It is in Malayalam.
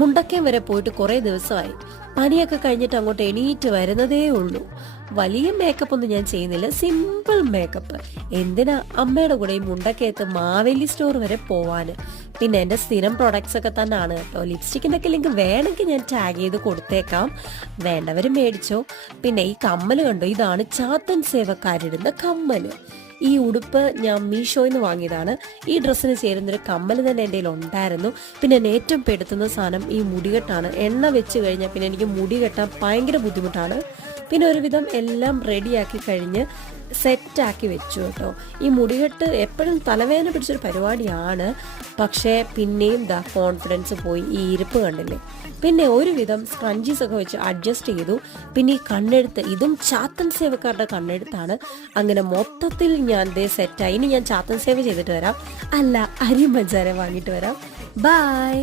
മുണ്ടക്കയം വരെ പോയിട്ട് കുറേ ദിവസമായി. പനിയൊക്കെ കഴിഞ്ഞിട്ട് അങ്ങോട്ട് എണീറ്റ് വരുന്നതേ ഉള്ളൂ. വലിയ മേക്കപ്പ് ഒന്നും ഞാൻ ചെയ്യുന്നില്ല, സിമ്പിൾ മേക്കപ്പ്. എന്തിനാ അമ്മയുടെ കൂടെ ഈ മുണ്ടക്കയത്ത് മാവേലി സ്റ്റോർ വരെ പോവാന്. പിന്നെ എൻ്റെ സ്ഥിരം പ്രൊഡക്ട്സ് ഒക്കെ തന്നെയാണ് കേട്ടോ. ലിപ്സ്റ്റിക്കിൻ്റെ ഒക്കെ ലിങ്ക് വേണമെങ്കിൽ ഞാൻ ടാഗ് ചെയ്ത് കൊടുത്തേക്കാം, വേണ്ടവർ മേടിച്ചോ. പിന്നെ ഈ കമ്മൽ കണ്ടോ, ഇതാണ് ചാത്തൻ സേവക്കാരിടുന്ന കമ്മൽ. ഈ ഉടുപ്പ് ഞാൻ മീഷോയിൽ നിന്ന് വാങ്ങിയതാണ്. ഈ ഡ്രസ്സിന് ചേരുന്നൊരു കമ്മൽ തന്നെ എൻ്റെ കയ്യിൽ ഉണ്ടായിരുന്നു. പിന്നെ എന്നെ ഏറ്റവും പെടുത്തുന്ന സാധനം ഈ മുടികെട്ടാണ്. എണ്ണ വെച്ച് കഴിഞ്ഞാൽ പിന്നെ എനിക്ക് മുടി കെട്ടാൻ ഭയങ്കര ബുദ്ധിമുട്ടാണ്. പിന്നെ ഒരുവിധം എല്ലാം റെഡിയാക്കി കഴിഞ്ഞ് സെറ്റാക്കി വെച്ചു കേട്ടോ. ഈ മുടികെട്ട് എപ്പോഴും തലവേദന പിടിച്ചൊരു പരിപാടിയാണ്, പക്ഷേ പിന്നെയും കോൺഫിഡൻസ് പോയി. ഈ ഇരിപ്പ് കണ്ടില്ലേ. പിന്നെ ഒരുവിധം സ്ക്രഞ്ചീസ് ഒക്കെ വെച്ച് അഡ്ജസ്റ്റ് ചെയ്തു. പിന്നെ ഈ കണ്ണെഴുത്ത്, ഇതും ചാത്തൻ സേവക്കാരുടെ കണ്ണെഴുത്താണ്. അങ്ങനെ മൊത്തത്തിൽ ഞാൻ സെറ്റായി. ഇനി ഞാൻ ചാത്തൻ സേവ ചെയ്തിട്ട് വരാം, അല്ല അരി പഞ്ചാര വാങ്ങിയിട്ട് വരാം. ബൈ.